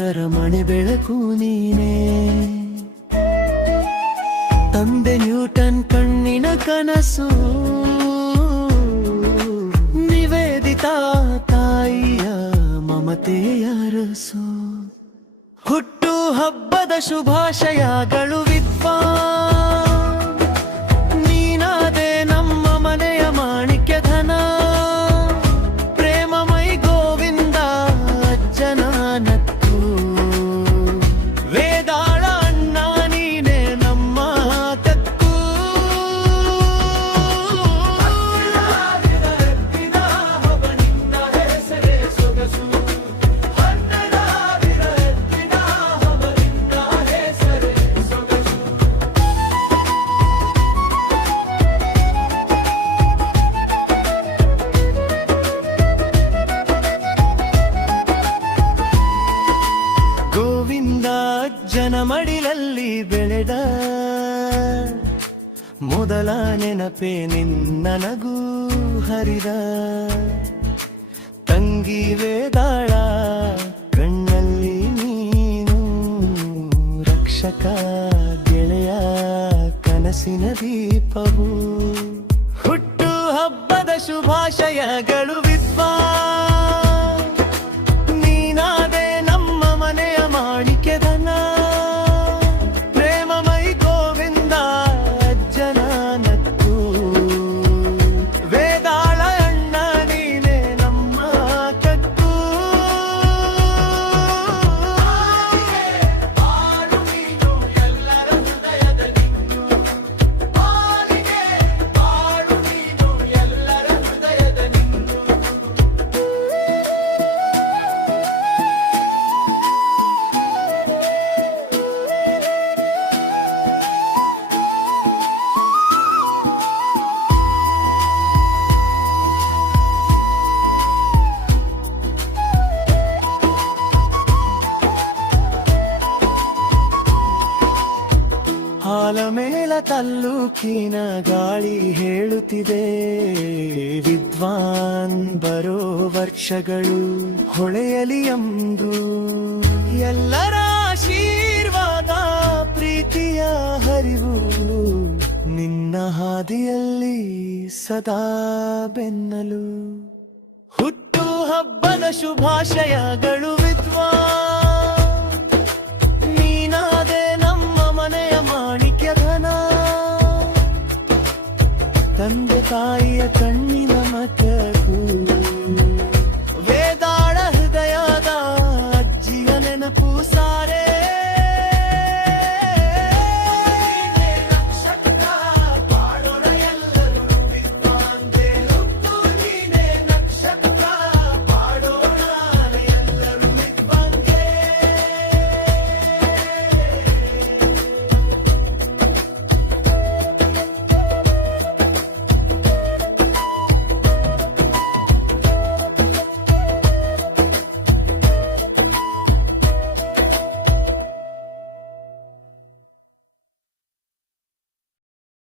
ನೂರಾರರ ಮಣೆ ಬೆಳಕು ನೀನೇ. ತಂದೆ ನ್ಯೂಟನ್ ಕಣ್ಣಿನ ಕನಸು, ನಿವೇದಿತಾ ತಾಯಿಯ ಮಮತೆಯ ರಸು. ಹುಟ್ಟು ಹಬ್ಬದ ಶುಭಾಶಯಗಳು ವಿದ್ವಾನ್, ನೀನಾದೆ ನಮ್ಮ ಮನೆಯ ಮಾಣಿಕ್ಯ ಧನ. ಪ್ರೇಮಮೈ ಗೋವಿಂದ ಅಜ್ಜನ ನತ್ತು, ವೇದಾಳ ಅಣ್ಣ ನೀನೆ ನಮ್ಮ ಕತ್ತು. ಗೋವಿಂದ ಅಜ್ಜನ ಮಡಿಲಲ್ಲಿ ಬೆಳೆದ ಮೊದಲ ನೆನಪೆ ನಿನ್ನ ನಗು ಹರಿದ. ತಂಗಿ ವೇದಾಳ ಕಣ್ಣಲ್ಲಿ ನೀನು, ರಕ್ಷಕ ಗೆಳೆಯ ಕನಸಿನ ದೀಪವು. ಹುಟ್ಟು ಹಬ್ಬದ ಶುಭಾಶಯಗಳು ವಿದ್ವಾನ್, ನೀನಾದೆ ನಮ್ಮ ಮನೆಯ ಮಾಣಿಕ್ಯ ಧನ. ಪ್ರೇಮಮೈ ಗೋವಿಂದ ಅಜ್ಜನ ನತ್ತು, ವೇದಾಳ ಅಣ್ಣ ನೀನೆ ನಮ್ಮ ಕತ್ತು. ಬಾಳು ನೀನು ಎಲ್ಲರ ಹೃದಯದ ನಿಂದು, ಬಾಳಿಗೆ ಬಾಳು ನೀನು ಎಲ್ಲರ ಹೃದಯದ ನಿಂದು. ಆಲಮೇಲ ತಾಲ್ಲೂಕಿನ ಗಾಳಿ ಹೇಳುತ್ತಿದೆ, ವಿದ್ವಾನ್ ಬರೋ ವರ್ಷಗಳು ಹೊಳೆಯಲಿ ಎಂದು. ಎಲ್ಲರ ಆಶೀರ್ವಾದ ಪ್ರೀತಿಯ ಹರಿವು, ನಿನ್ನ ಹಾದಿಯಲ್ಲಿ ಸದಾ ಬೆನ್ನಲು. ಹುಟ್ಟು ಹಬ್ಬದ ಶುಭಾಶಯಗಳು ವಿದ್ವಾನ್, ನೀನಾದೆ ನಮ್ಮ ಮನೆಯ ಮಾಣಿಕ್ಯ ಧನ. ತಂದೆ ತಾಯಿಯ ಕಣ್ಣಿನ ಮತಕು, ವೇದಾಳ ಹೃದಯದ ಅಜ್ಜಿಯ ನೆನಪು ಸಾ.